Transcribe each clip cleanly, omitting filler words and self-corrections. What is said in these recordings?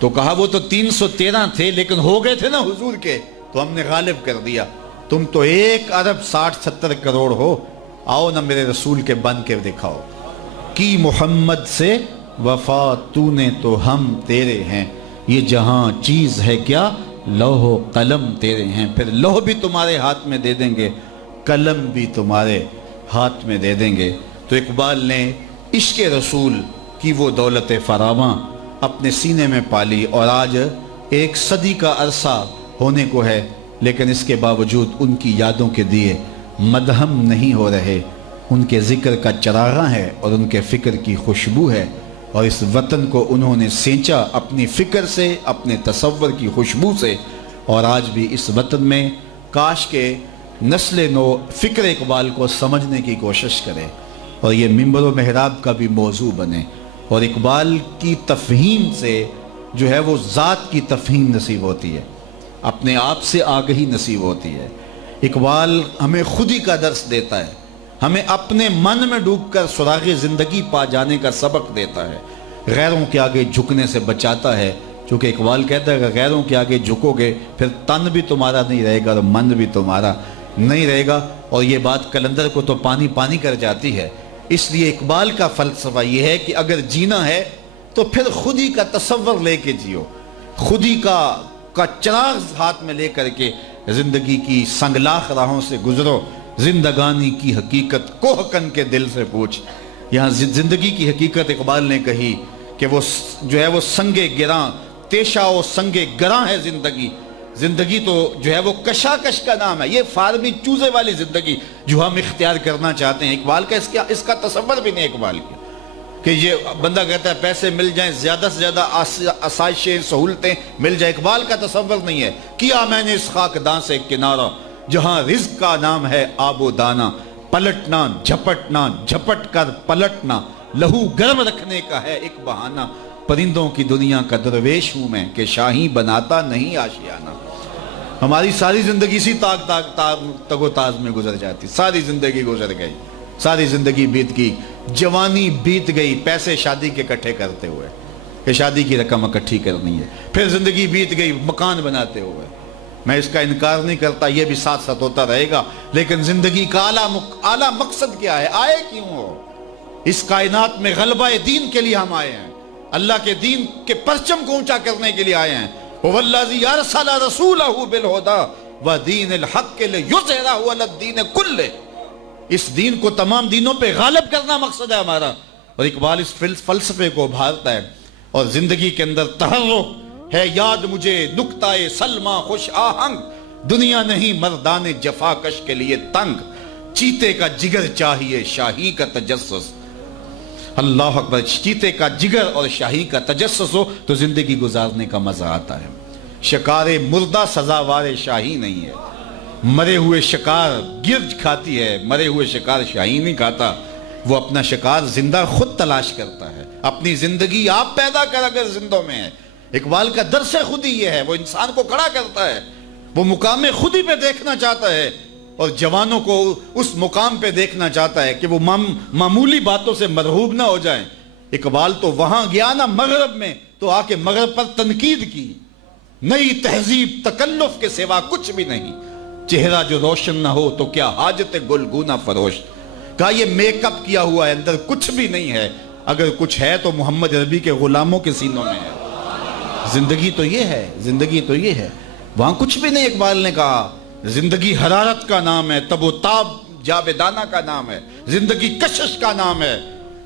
تو کہا وہ تو 313 تھے لیکن ہو گئے تھے نا حضور کے، تو ہم نے غالب کر دیا. تم تو 1 ارب 60-70 کروڑ ہو، آؤ نہ میرے رسول کے بن کے دکھاؤ. کی محمد سے وفا تو نے تو ہم تیرے ہیں، یہ جہاں چیز ہے کیا لوح و قلم تیرے ہیں. پھر لوح بھی تمہارے ہاتھ میں دے دیں گے، قلم بھی تمہارے ہاتھ میں دے دیں گے. تو اقبال نے عشق رسول کی وہ دولت فراواں اپنے سینے میں پالی، اور آج 1 صدی کا عرصہ ہونے کو ہے، لیکن اس کے باوجود ان کی یادوں کے دیے مدہم نہیں ہو رہے. ان کے ذکر کا چراغاں ہے اور ان کے فکر کی خوشبو ہے، اور اس وطن کو انہوں نے سینچا اپنی فکر سے، اپنے تصور کی خوشبو سے. اور آج بھی اس وطن میں کاش کے نسل نو فکر اقبال کو سمجھنے کی کوشش کرے، اور یہ منبر و محراب کا بھی موضوع بنے، اور اقبال کی تفہیم سے جو ہے وہ ذات کی تفہیم نصیب ہوتی ہے، اپنے آپ سے آگہی نصیب ہوتی ہے. اقبال ہمیں خودی کا درس دیتا ہے، ہمیں اپنے من میں ڈوب کر سراغ زندگی پا جانے کا سبق دیتا ہے، غیروں کے آگے جھکنے سے بچاتا ہے. چونکہ اقبال کہتا ہے کہ غیروں کے آگے جھکو گے پھر تن بھی تمہارا نہیں رہے گا اور من بھی تمہارا نہیں رہے گا. اور یہ بات قلندر کو تو پانی پانی کر جاتی ہے. اس لیے اقبال کا فلسفہ یہ ہے کہ اگر جینا ہے تو پھر خودی کا تصور لے کے جیو، خودی کا چراغ ہاتھ میں لے کر کے زندگی کی سنگلاخ راہوں سے گزرو. زندگانی کی حقیقت کوہ کن کے دل سے پوچھ. یہاں زندگی کی حقیقت اقبال نے کہی کہ وہ جو ہے وہ سنگ گراں، تیشا و سنگ گراں ہے زندگی. زندگی تو جو ہے وہ کشاکش کا نام ہے، یہ فارمی چوزے والی زندگی جو ہم اختیار کرنا چاہتے ہیں. اقبال کا اس کا تصور بھی نہیں اقبال کی کہ یہ بندہ کہتا ہے پیسے مل جائیں، زیادہ سے زیادہ آسائشیں سہولتیں مل جائیں. اقبال کا تصور نہیں ہے. کیا میں نے اس خاک داں سے کنارہ، جہاں رزق کا نام ہے آب و دانا، پلٹنا جھپٹنا جھپٹ کر پلٹنا، لہو گرم رکھنے کا ہے ایک بہانہ. پرندوں کی دنیا کا درویش ہوں میں کہ شاہی بناتا نہیں آشیانہ. ہماری ساری زندگی سی تگ و تاز میں گزر جاتی، ساری زندگی گزر گئی، ساری زندگی بیت گئی، جوانی بیت گئی پیسے شادی کے اکٹھے کرتے ہوئے کہ شادی کی رقم اکٹھی کرنی ہے. پھر زندگی بیت گئی مکان بناتے ہوئے. میں اس کا انکار نہیں کرتا، یہ بھی ساتھ ساتھ ہوتا رہے گا، لیکن زندگی کا اعلیٰ مقصد کیا ہے؟ آئے کیوں ہو؟ اس کائنات میں غلبہ دین کے لیے ہم آئے ہیں، اللہ کے دین کے پرچم کو اونچا کرنے کے لیے آئے ہیں. وَوَالَّذِي أَرْسَلَ رَسُولَهُ بِالْهُدَى وَدِينِ الْحَقِّ لِيُظْهِرَهُ عَلَى الدِّينِ كُلِّهِ. اس دین کو تمام دینوں پہ غالب کرنا مقصد ہے ہمارا. اور اقبال اس فلسفے کو ابھارتا ہے، اور زندگی کے اندر تحرک ہے. یاد مجھے نکتہ سلمہ خوش آہنگ، دنیا نہیں مردان جفا کش کے لیے تنگ، چیتے کا جگر چاہیے شاہی کا تجسس. اللہ اکبر. چیتے کا جگر اور شاہی کا تجسس ہو تو زندگی گزارنے کا مزہ آتا ہے. شکار مردہ سزاوار شاہی نہیں ہے. مرے ہوئے شکار گرج کھاتی ہے، مرے ہوئے شکار شاہی نہیں کھاتا. وہ اپنا شکار زندہ خود تلاش کرتا ہے. اپنی زندگی آپ پیدا کر اگر زندوں میں ہے. اقبال کا درس خودی یہ ہے، وہ انسان کو کھڑا کرتا ہے، وہ مقام خودی پہ دیکھنا چاہتا ہے، اور جوانوں کو اس مقام پہ دیکھنا چاہتا ہے کہ وہ معمولی باتوں سے مرعوب نہ ہو جائیں. اقبال تو وہاں گیا نا مغرب میں، تو آ کے مغرب پر تنقید کی. نئی تہذیب تکلف کے سوا کچھ بھی نہیں، چہرہ جو روشن نہ ہو تو کیا حاجت گلگونہ فروش. کہا یہ میک اپ کیا ہوا ہے، اندر کچھ بھی نہیں ہے. اگر کچھ ہے تو محمد عربی کے غلاموں کے سینوں میں ہے. زندگی تو یہ ہے، زندگی تو یہ ہے. وہاں کچھ بھی نہیں. اقبال نے کہا زندگی حرارت کا نام ہے، تب و تاب جاویدانہ کا نام ہے. زندگی کشش کا نام ہے،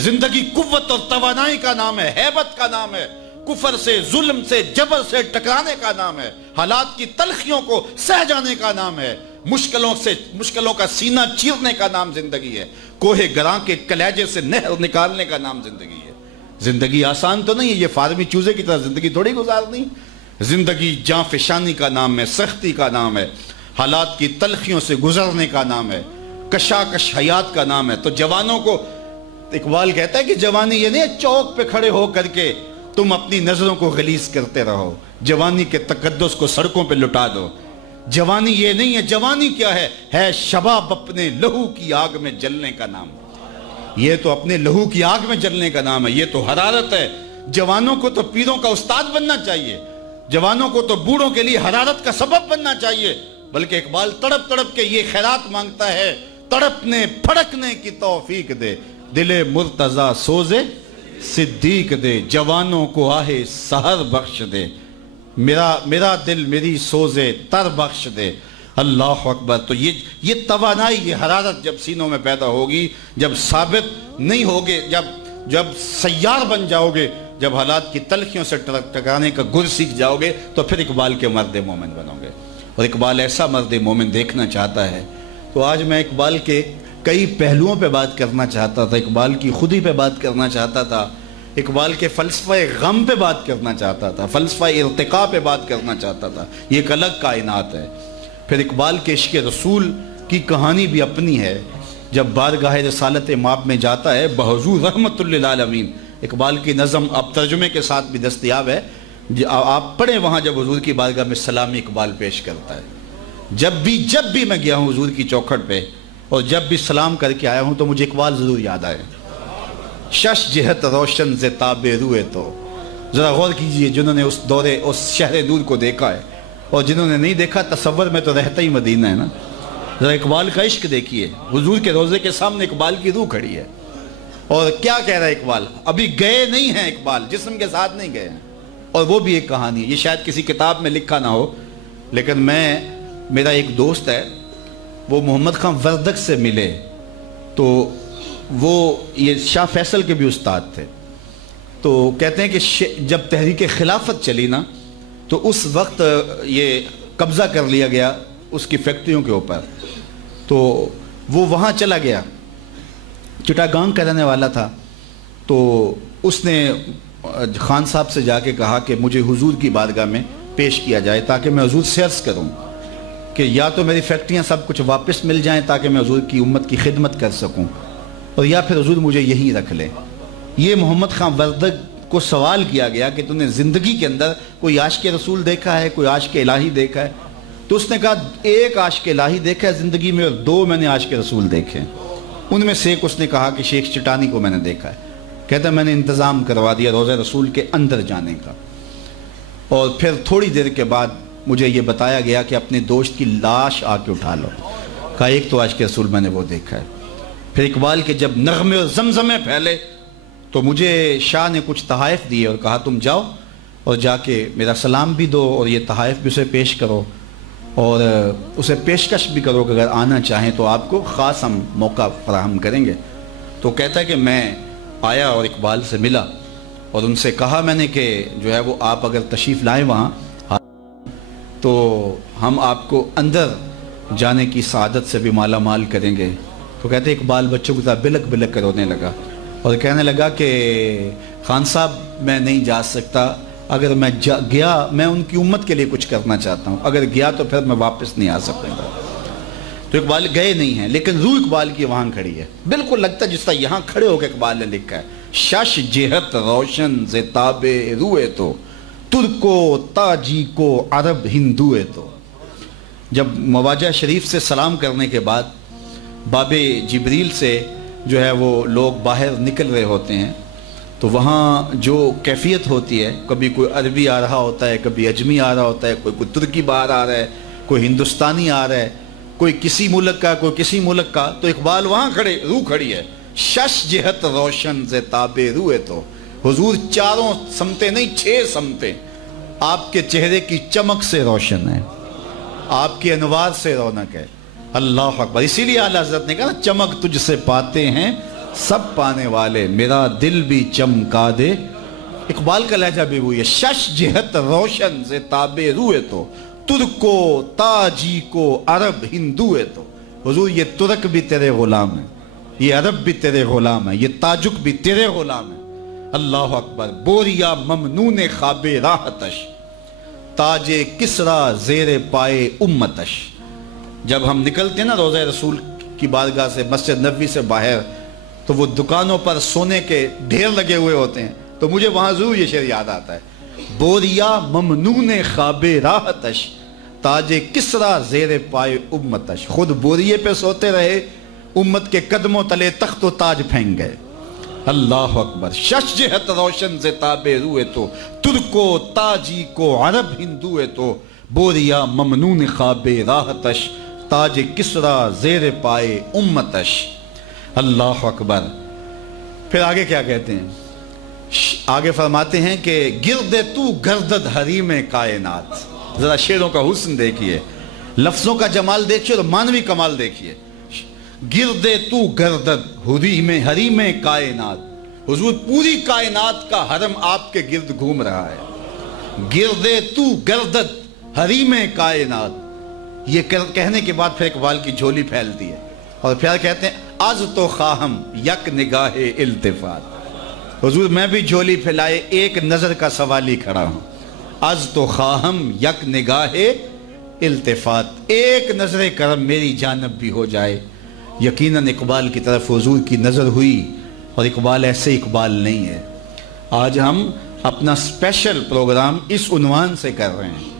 زندگی قوت اور توانائی کا نام ہے، ہیبت کا نام ہے، کفر سے ظلم سے جبر سے ٹکرانے کا نام ہے، حالات کی تلخیوں کو سہ جانے کا نام ہے، مشکلوں کا سینہ چیرنے کا نام زندگی ہے، کوہ گراں کے کلیجے سے نہر نکالنے کا نام زندگی ہے. زندگی آسان تو نہیں ہے، یہ فارمی چوزے کی طرح زندگی تھوڑی گزارنی. زندگی جاں فشانی کا نام ہے، سختی کا نام ہے، حالات کی تلخیوں سے گزرنے کا نام ہے، کشاکش حیات کا نام ہے. تو جوانوں کو اقبال کہتا ہے کہ جوانی یہ نہیں چوک پہ کھڑے ہو کر کے تم اپنی نظروں کو غلیظ کرتے رہو، جوانی کے تقدس کو سڑکوں پہ لٹا دو. جوانی یہ نہیں ہے. جوانی کیا ہے شباب اپنے لہو کی آگ میں جلنے کا نام. یہ تو اپنے لہو کی آگ میں جلنے کا نام ہے، یہ تو حرارت ہے. جوانوں کو تو پیروں کا استاد بننا چاہیے، جوانوں کو تو بوڑھوں کے لیے حرارت کا سبب بننا چاہیے، بلکہ اقبال تڑپ تڑپ کے یہ خیرات مانگتا ہے، تڑپنے پھڑکنے کی توفیق دے، دل مرتضی سوزے صدیق دے، جوانوں کو آہے سحر بخش دے، میرا دل میری سوزے تر بخش دے۔ اللہ اکبر۔ تو یہ توانائی، یہ حرارت جب سینوں میں پیدا ہوگی، جب ثابت نہیں ہوگے، جب سیار بن جاؤ گے، جب حالات کی تلخیوں سے ٹکرانے کا گر سیکھ جاؤ گے، تو پھر اقبال کے مرد مومن بنو گے، اور اقبال ایسا مرد مومن دیکھنا چاہتا ہے۔ تو آج میں اقبال کے کئی پہلوؤں پہ بات کرنا چاہتا تھا، اقبال کی خودی پہ بات کرنا چاہتا تھا، اقبال کے فلسفہ غم پہ بات کرنا چاہتا تھا، فلسفہ ارتقاء پہ بات کرنا چاہتا تھا۔ یہ ایک الگ کائنات ہے۔ پھر اقبال کے عشق رسول کی کہانی بھی اپنی ہے۔ جب بارگاہ رسالت مآب میں جاتا ہے بحضور رحمت للعالمین، اقبال کی نظم اب ترجمے کے ساتھ بھی دستیاب ہے، آپ پڑھیں وہاں جب حضور کی بارگاہ میں سلامی اقبال پیش کرتا ہے۔ جب بھی میں گیا ہوں حضور کی چوکھٹ پہ اور جب بھی سلام کر کے آیا ہوں تو مجھے اقبال ضرور یاد آئے۔ شش جہت روشن سے تاب روئے تو، ذرا غور کیجئے جنہوں نے اس دورے اس شہر نور کو دیکھا ہے، اور جنہوں نے نہیں دیکھا تصور میں تو رہتا ہی مدینہ ہے نا۔ ذرا اقبال کا عشق دیکھیے، حضور کے روضے کے سامنے اقبال کی روح کھڑی ہے، اور کیا کہہ رہا ہے اقبال؟ ابھی گئے نہیں ہیں اقبال، جسم کے ساتھ نہیں گئے ہیں، اور وہ بھی ایک کہانی ہے۔ یہ شاید کسی کتاب میں لکھا نہ ہو، لیکن میرا ایک دوست ہے، وہ محمد خان وردک سے ملے، تو وہ یہ شاہ فیصل کے بھی استاد تھے، تو کہتے ہیں کہ جب تحریک خلافت چلی نا، تو اس وقت یہ قبضہ کر لیا گیا اس کی فیکٹریوں کے اوپر، تو وہ وہاں چلا گیا، چٹاگانگ کا رہنے والا تھا، تو اس نے خان صاحب سے جا کے کہا کہ مجھے حضور کی بارگاہ میں پیش کیا جائے تاکہ میں حضور سے عرض کروں کہ یا تو میری فیکٹریاں سب کچھ واپس مل جائیں تاکہ میں حضور کی امت کی خدمت کر سکوں، اور یا پھر حضور مجھے یہیں رکھ لیں۔ یہ محمد خان وردک کو سوال کیا گیا کہ تم نے زندگی کے اندر کوئی عاشق رسول دیکھا ہے، کوئی عاشق الہی دیکھا ہے؟ تو اس نے کہا ایک عاشق الہی دیکھا ہے زندگی میں، اور 2 میں نے عاشق رسول دیکھے ہیں۔ ان میں سے ایک اس نے کہا کہ شیخ چٹانی کو میں نے دیکھا ہے، کہتا ہے میں نے انتظام کروا دیا روضہ رسول کے اندر جانے کا، اور پھر تھوڑی دیر کے بعد مجھے یہ بتایا گیا کہ اپنے دوست کی لاش آ کے اٹھا لو، کہا ایک تو عاشق رسول میں نے وہ دیکھا ہے۔ پھر اقبال کے جب نغمے اور زمزمے پھیلے تو مجھے شاہ نے کچھ تحائف دیے اور کہا تم جاؤ اور جا کے میرا سلام بھی دو اور یہ تحائف بھی اسے پیش کرو، اور اسے پیشکش بھی کرو کہ اگر آنا چاہیں تو آپ کو خاص ہم موقع فراہم کریں گے۔ تو کہتا ہے کہ میں آیا اور اقبال سے ملا اور ان سے کہا میں نے کہ جو ہے وہ آپ اگر تشریف لائیں وہاں تو ہم آپ کو اندر جانے کی سعادت سے بھی مالا مال کریں گے۔ تو کہتے ہیں اقبال بچوں کے ساتھ بلک بلک کر رونے لگا اور کہنے لگا کہ خان صاحب میں نہیں جا سکتا، اگر میں گیا میں ان کی امت کے لیے کچھ کرنا چاہتا ہوں، اگر گیا تو پھر میں واپس نہیں آ سکوں گا۔ تو اقبال گئے نہیں ہیں، لیکن روح اقبال کی وہاں کھڑی ہے، بالکل لگتا ہے جس طرح یہاں کھڑے ہو کے اقبال نے لکھا ہے، شش جہت روشن ز تاب روئے تو، ترکو تاجی کو عرب ہندوئے تو۔ جب مواجہ شریف سے سلام کرنے کے بعد باب جبریل سے جو ہے وہ لوگ باہر نکل رہے ہوتے ہیں، تو وہاں جو کیفیت ہوتی ہے، کبھی کوئی عربی آ رہا ہوتا ہے، کبھی اجمی آ رہا ہوتا ہے، کوئی ترکی باہر آ رہا ہے، کوئی ہندوستانی آ رہا ہے، کوئی کسی ملک کا کوئی کسی ملک کا، تو اقبال وہاں کھڑے، روح کھڑی ہے، شش جہت روشن ز تاب روئے تو، حضور 4 سمتیں نہیں 6 سمتیں آپ کے چہرے کی چمک سے روشن ہے، آپ کی انوار سے رونق ہے۔ اللہ اکبر۔ اسی لیے اعلیٰ حضرت نے کہا نا چمک تجھ سے پاتے ہیں سب پانے والے، میرا دل بھی چمکا دے۔ اقبال کا لہجہ بھی وہی ہے، شش جہت روشن سے تاب روئے تو، ترکو تاجی کو عرب ہندوئے تو۔ حضور یہ ترک بھی تیرے غلام ہے، یہ عرب بھی تیرے غلام ہے، یہ تاجک بھی تیرے غلام ہے۔ اللہ اکبر۔ بوریا ممنون خواب راحتش، تاج کسرا زیر پائے امتش۔ جب ہم نکلتے ہیں نا روضہ رسول کی بارگاہ سے مسجد نبوی سے باہر، تو وہ دکانوں پر سونے کے ڈھیر لگے ہوئے ہوتے ہیں، تو مجھے وہاں ضرور یہ شعر یاد آتا ہے، بوریا ممنون خواب راحتش، تاج کسرا زیر پائے امتش۔ خود بوریے پہ سوتے رہے، امت کے قدموں تلے تخت و تاج پھینک گئے۔ اللہ اکبر. شش جہت روشن سے تابے روئے تو ترکو تاجی کو عرب ہندوئے تو بوریا ممنون خواب راحتش تاج کسرا زیر پائے امتش. اللہ اکبر. پھر آگے کیا کہتے ہیں؟ آگے فرماتے ہیں کہ گرد تو گردد حریم کائنات. ذرا شعروں کا حسن دیکھیے، لفظوں کا جمال دیکھیے اور معنوی کمال دیکھیے. گرد تو گردد حریم کائنات. حضور پوری کائنات کا حرم آپ کے گرد گھوم رہا ہے. گرد تو گردد حریم کائنات. یہ کہنے کے بعد پھر اقبال کی جھولی پھیلتی ہے اور پھر کہتے ہیں از تو خواہم یک نگاہ التفات. حضور میں بھی جھولی پھیلائے ایک نظر کا سوالی کھڑا ہوں. از تو خواہم یک نگاہ التفات. ایک نظر کرم میری جانب بھی ہو جائے. یقیناً اقبال کی طرف حضور کی نظر ہوئی اور اقبال ایسے اقبال نہیں ہے. آج ہم اپنا اسپیشل پروگرام اس عنوان سے کر رہے ہیں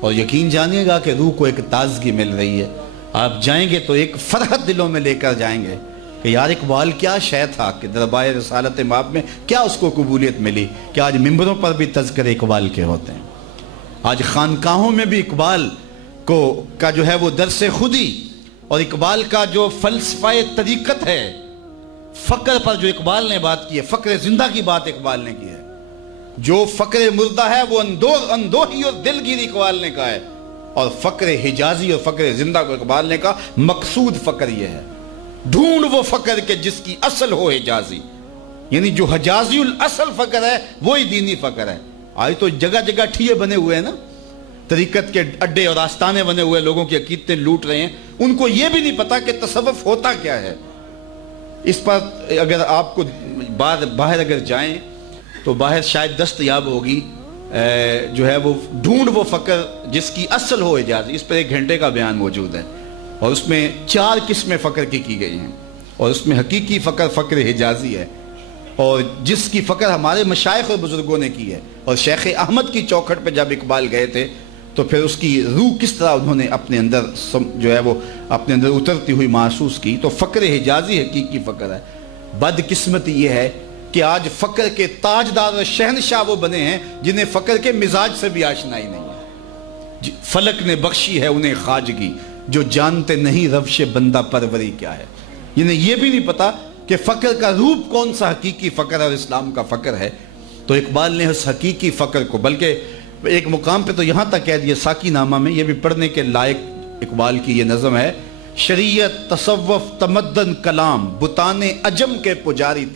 اور یقین جانیے گا کہ روح کو ایک تازگی مل رہی ہے. آپ جائیں گے تو ایک فرحت دلوں میں لے کر جائیں گے کہ یار اقبال کیا شے تھا کہ دربار رسالت مآب میں کیا اس کو قبولیت ملی کہ آج ممبروں پر بھی تذکر اقبال کے ہوتے ہیں. آج خانقاہوں میں بھی اقبال کا جو ہے وہ درس خودی اور اقبال کا جو فلسفہ طریقت ہے، فقر پر جو اقبال نے بات کی ہے، فقر زندہ کی بات اقبال نے کی ہے. جو فقر مردہ ہے وہ اندوہی اور دلگیری اقبال نے کہا ہے، اور فقر حجازی اور فقر زندہ کو اقبال نے کہا مقصود فقر یہ ہے. ڈھونڈ وہ فقر کے جس کی اصل ہو حجازی. یعنی جو حجازی الاصل فقر ہے وہی دینی فقر ہے. آج تو جگہ جگہ ٹھیے بنے ہوئے ہیں نا، طریقت کے اڈے اور آستانے بنے ہوئے، لوگوں کی عقیدتیں لوٹ رہے ہیں. ان کو یہ بھی نہیں پتا کہ تصوف ہوتا کیا ہے. اس پر اگر آپ کو باہر اگر جائیں تو باہر شاید دستیاب ہوگی جو ہے وہ ڈھونڈ وہ فقر جس کی اصل ہو حجازی. اس پر 1 گھنٹے کا بیان موجود ہے اور اس میں 4 قسمیں فقر کی گئی ہیں اور اس میں حقیقی فقر فقر حجازی ہے اور جس کی فقر ہمارے مشائخ اور بزرگوں نے کی ہے. اور شیخ احمد کی چوکھٹ پہ جب اقبال گئے تھے تو پھر اس کی روح کس طرح انہوں نے اپنے اندر جو ہے وہ اپنے اندر اترتی ہوئی محسوس کی. تو فقر حجازی حقیقی فقر ہے. بدقسمتی یہ ہے کہ آج فقر کے تاجدار اور شہنشاہ وہ بنے ہیں جنہیں فقر کے مزاج سے بھی آشنائی نہیں ہے. فلک نے بخشی ہے انہیں خواجگی جو جانتے نہیں روش بندہ پروری کیا ہے. یہ بھی نہیں پتا کہ فقر کا روپ کون سا حقیقی فقر اور اسلام کا فقر ہے. تو اقبال نے اس حقیقی فقر کو، بلکہ ایک مقام پہ تو یہاں تک کہہ دیا ساکی نامہ میں، یہ بھی پڑھنے کے لائق اقبال کی یہ نظم ہے: شریعت تصوف تمدن کلام بتانے عجم کے پجاری